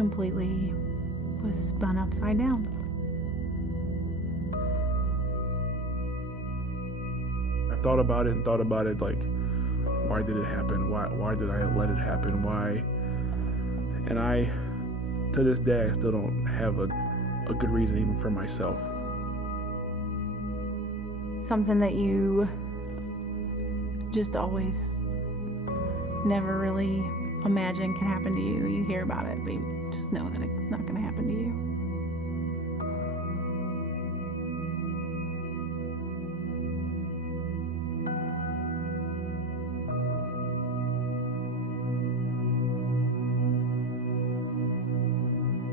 completely was spun upside down. I thought about it, like, why did it happen? Why did I let it happen? Why? And to this day, I still don't have a good reason even for myself. Something that you just always never really imagine can happen to you. You hear about it, but you just know that it's not going to happen to you.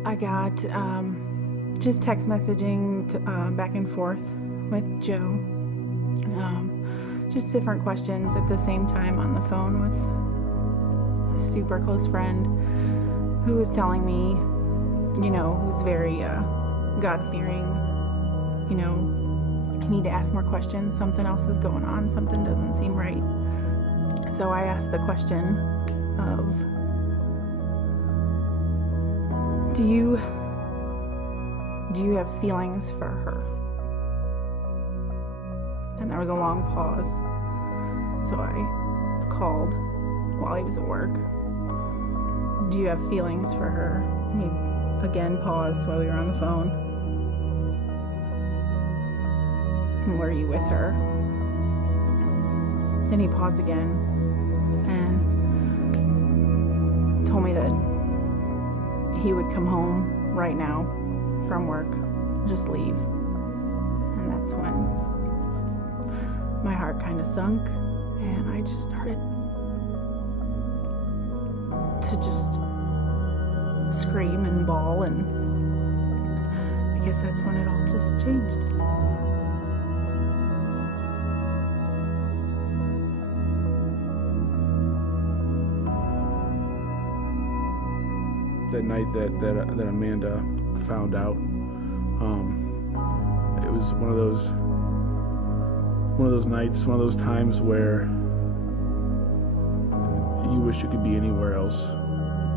I got just text messaging back and forth with Joe. Just different questions at the same time on the phone with a super close friend who was telling me, who's very God-fearing, I need to ask more questions. Something else is going on. Something doesn't seem right. So I asked the question of, do you have feelings for her? And there was a long pause. So I called while he was at work. Do you have feelings for her? And he again paused while we were on the phone. And were you with her? Then he paused again and told me that he would come home right now from work, just leave. And that's when my heart kind of sunk, and I just started to just scream and bawl, and I guess that's when it all just changed. That night that Amanda found out, it was one of those nights, one of those times where you wish you could be anywhere else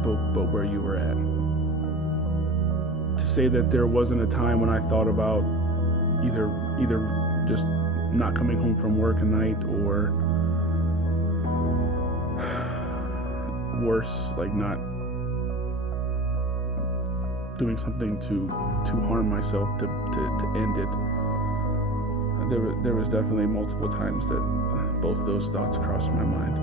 but where you were at. To say that there wasn't a time when I thought about either just not coming home from work at night, or worse, like not doing something to harm myself, to end it. There was definitely multiple times that both those thoughts crossed my mind.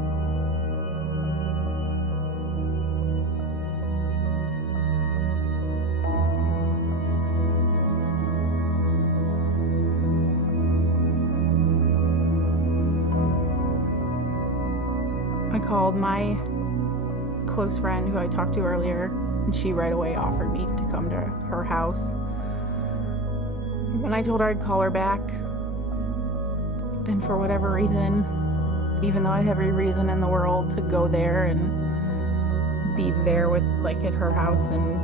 I called my close friend who I talked to earlier, and she right away offered me to come to her house. When I told her I'd call her back, and for whatever reason, even though I had every reason in the world to go there and be there with, like, at her house, and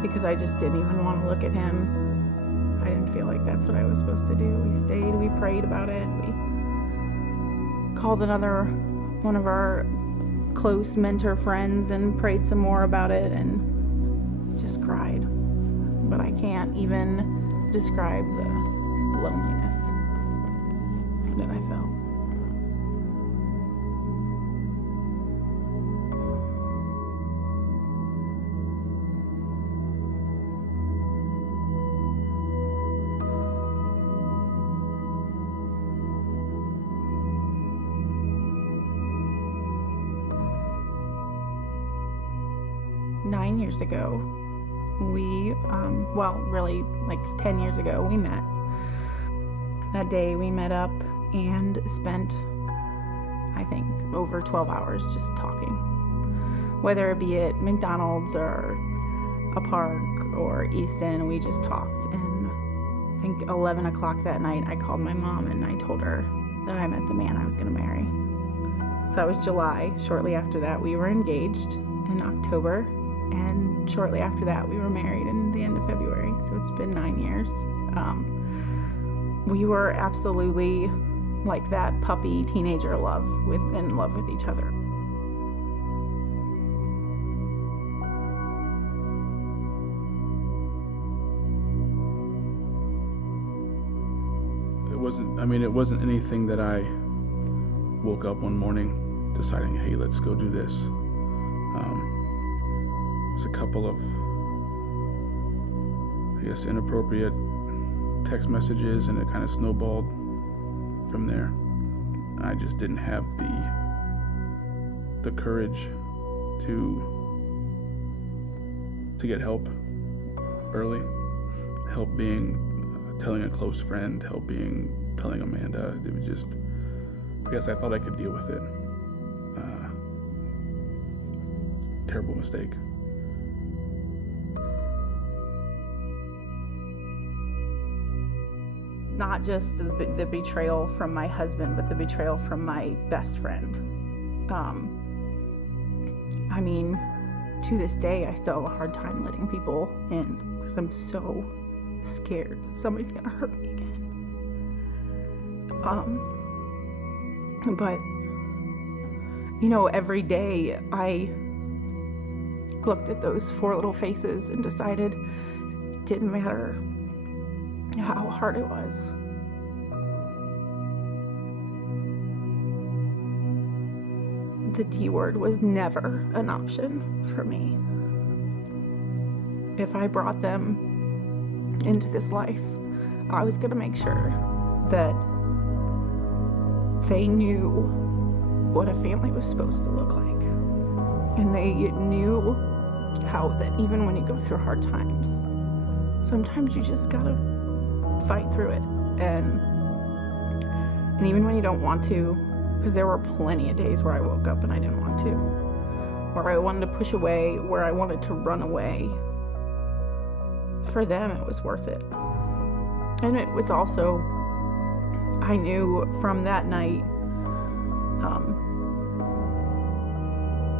because I just didn't even want to look at him, I didn't feel like that's what I was supposed to do. We stayed, we prayed about it, we called one of our close mentor friends and prayed some more about it, and just cried. But I can't even describe the loneliness that I felt. Nine years ago, we, really like 10 years ago, we met. That day we met up and spent, I think, over 12 hours just talking. Whether it be at McDonald's or a park or Easton, we just talked. And I think 11 o'clock that night, I called my mom and I told her that I met the man I was gonna marry. So that was July. Shortly after that, we were engaged in October. And shortly after that, we were married in the end of February. So it's been 9 years. We were absolutely like that puppy teenager in love with each other. wasn't anything that I woke up one morning deciding, hey, let's go do this. There's a couple of, I guess, inappropriate text messages, and it kind of snowballed from there. I just didn't have the courage to get help early. Help being telling a close friend, help being telling Amanda. It was just, I guess I thought I could deal with it. Terrible mistake. Not just the betrayal from my husband, but the betrayal from my best friend. I mean, to this day, I still have a hard time letting people in because I'm so scared that somebody's gonna hurt me again. But, you know, every day I looked at those 4 little faces and decided it didn't matter how hard it was. The D word was never an option for me. If I brought them into this life, I was gonna make sure that they knew what a family was supposed to look like. And they knew how that even when you go through hard times, sometimes you just gotta fight through it. And even when you don't want to, because there were plenty of days where I woke up and I didn't want to, where I wanted to push away, where I wanted to run away. For them, it was worth it. And it was also, I knew from that night,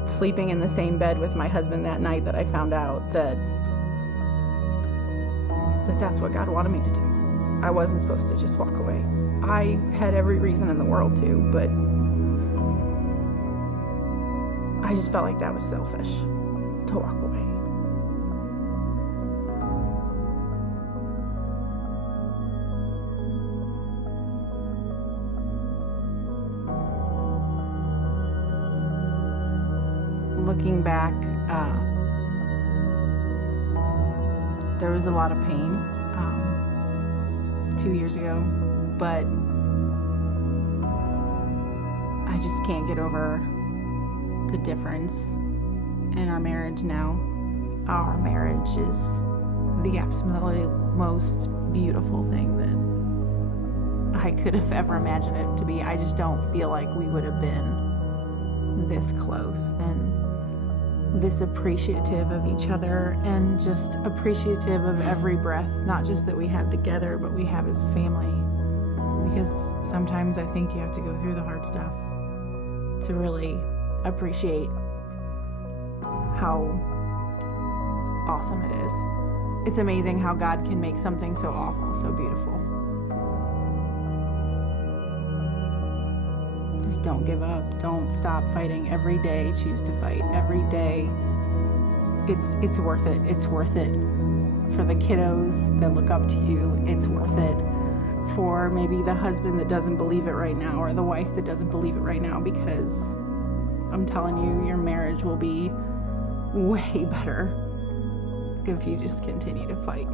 sleeping in the same bed with my husband that night, that I found out that that's what God wanted me to do. I wasn't supposed to just walk away. I had every reason in the world to, but I just felt like that was selfish to walk away. Looking back, there was a lot of pain 2 years ago, but I just can't get over the difference in our marriage now. Our marriage is the absolutely most beautiful thing that I could have ever imagined it to be. I just don't feel like we would have been this close and this appreciative of each other, and just appreciative of every breath, not just that we have together, but we have as a family. Because sometimes I think you have to go through the hard stuff to really appreciate how awesome it is. It's amazing how God can make something so awful so beautiful. Just don't give up. Don't stop fighting. Every day, choose to fight. Every day, it's worth it. It's worth it for the kiddos that look up to you. It's worth it for maybe the husband that doesn't believe it right now, or the wife that doesn't believe it right now, because I'm telling you, your marriage will be way better if you just continue to fight.